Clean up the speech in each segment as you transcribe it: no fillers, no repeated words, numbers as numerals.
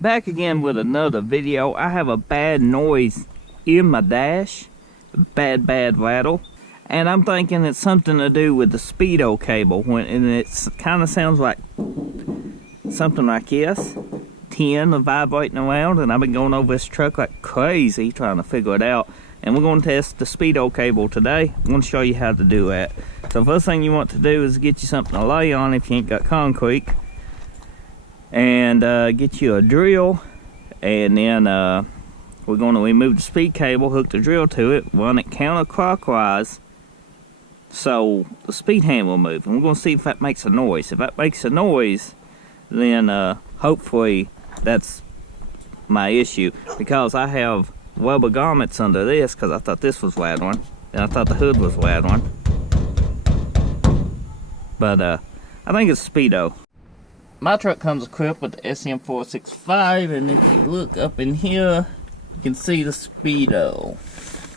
Back again with another video. I have a bad noise in my dash. Bad rattle. And I'm thinking it's something to do with the speedo cable. And it kind of sounds like something like this. 10 vibrating around. And I've been going over this truck like crazy trying to figure it out. And we're going to test the speedo cable today. I'm going to show you how to do that. So first thing you want to do is get you something to lay on if you ain't got concrete. And get you a drill. And then we're going to remove the speed cable, hook the drill to it, run it counterclockwise so the speed hand will move. And we're going to see if that makes a noise. If that makes a noise, then hopefully that's my issue. Because I have rubber garments under this because I thought this was rattling. And I thought the hood was rattling. But I think it's speedo. My truck comes equipped with the SM465, and if you look up in here, you can see the speedo.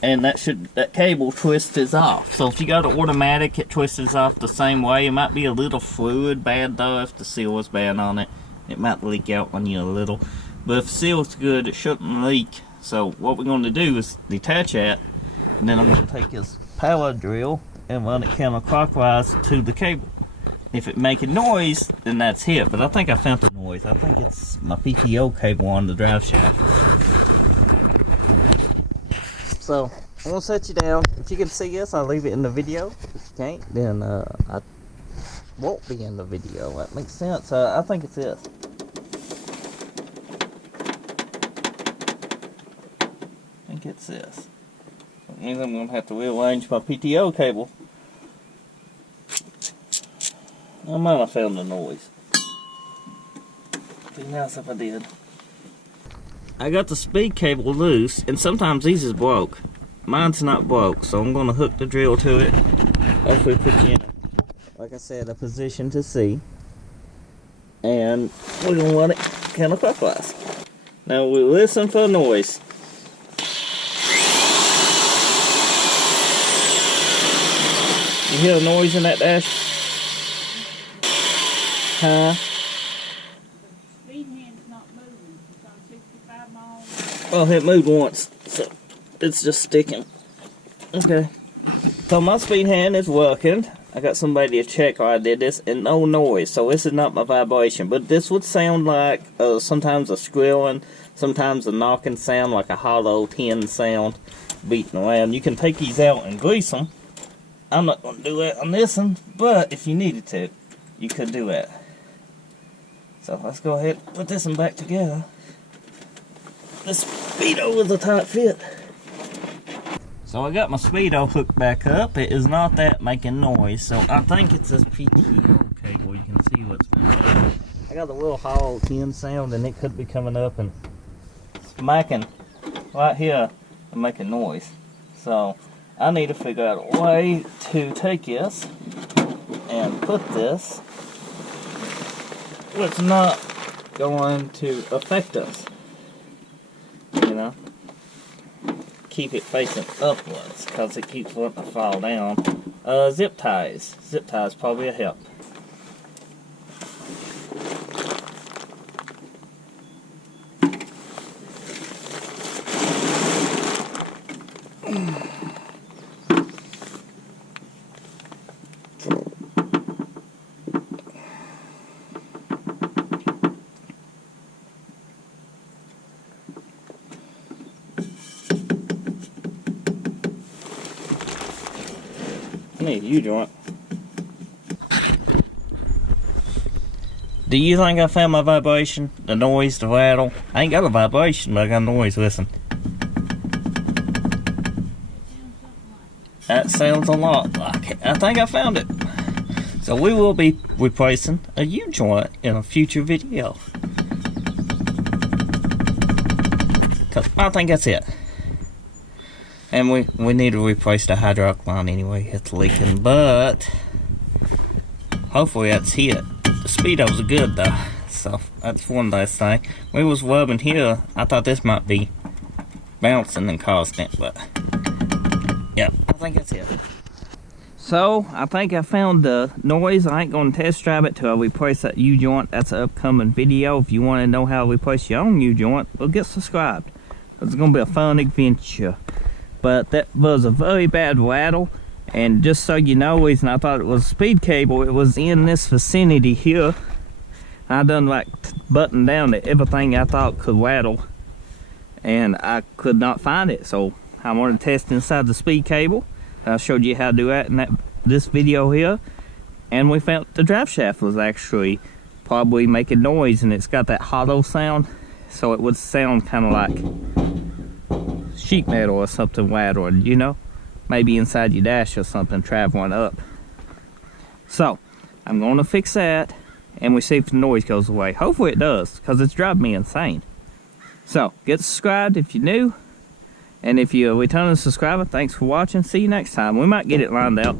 And that cable twists off. So if you got an automatic, it twists off the same way. It might be a little fluid bad though if the seal is bad on it. It might leak out on you a little. But if the seal's good, it shouldn't leak. So what we're going to do is detach that, and then I'm going to take this power drill and run it counterclockwise to the cable. If it make a noise, then that's it. But I think I found the noise. I think it's my PTO cable on the drive shaft. So I'm gonna set you down. If you can see this, I'll leave it in the video. If you can't, then I won't be in the video. That makes sense. I think it's this. I think it's this. That means I'm gonna have to rearrange my PTO cable. I might have found the noise. Be nice if I did. I got the speed cable loose, and sometimes these is broke. Mine's not broke, so I'm going to hook the drill to it. Hopefully put you in like I said, a position to see. And we're going to run it counterclockwise. Now we listen for a noise. You hear a noise in that dash? Huh? Speed hand's not moving. It's on 65 miles. Oh, it moved once, so it's just sticking. Okay. So my speed hand is working. I got somebody to check how I did this, and no noise. So this is not my vibration, but this would sound like sometimes a squealing, sometimes a knocking sound, like a hollow tin sound beating around. You can take these out and grease them. I'm not going to do that on this one, but if you needed to, you could do that. So let's go ahead and put this one back together. This speedo is a tight fit. So I got my speedo hooked back up. It is not that making noise, so I think it's this PTO cable. You can see what's been on. I got a little hollow tin sound, and it could be coming up and smacking right here and making noise. So I need to figure out a way to take this and put this what's not going to affect us, you know, keep it facing upwards because it keeps wanting to fall down. Zip ties probably a help. I need you joint. Do you think I found my vibration? The noise, the rattle? I ain't got a vibration, but I got a noise. Listen. That sounds a lot like it. I think I found it. So we will be replacing a U-joint in a future video. Cause I think that's it. And we need to replace the hydraulic line anyway. It's leaking, but hopefully that's it. The speedos are good though, so that's one last thing. We was rubbing here. I thought this might be bouncing and causing it, but yeah, I think that's it. So, I think I found the noise. I ain't going to test drive it till we place that U-joint. That's an upcoming video. If you want to know how we place your own U-joint, well, get subscribed. It's going to be a fun adventure. But that was a very bad rattle. And just so you know, reason I thought it was a speed cable, it was in this vicinity here. I done like button down to everything I thought could rattle. And I could not find it. So, I wanted to test inside the speed cable. I showed you how to do that in this video here, and we found the drive shaft was actually probably making noise, and it's got that hollow sound, so it would sound kind of like sheet metal or something rattling, you know, maybe inside your dash or something traveling up. So I'm going to fix that, and we see if the noise goes away. Hopefully it does, because it's driving me insane. So get subscribed if you're new. And if you're a returning subscriber, thanks for watching. See you next time. We might get it lined out.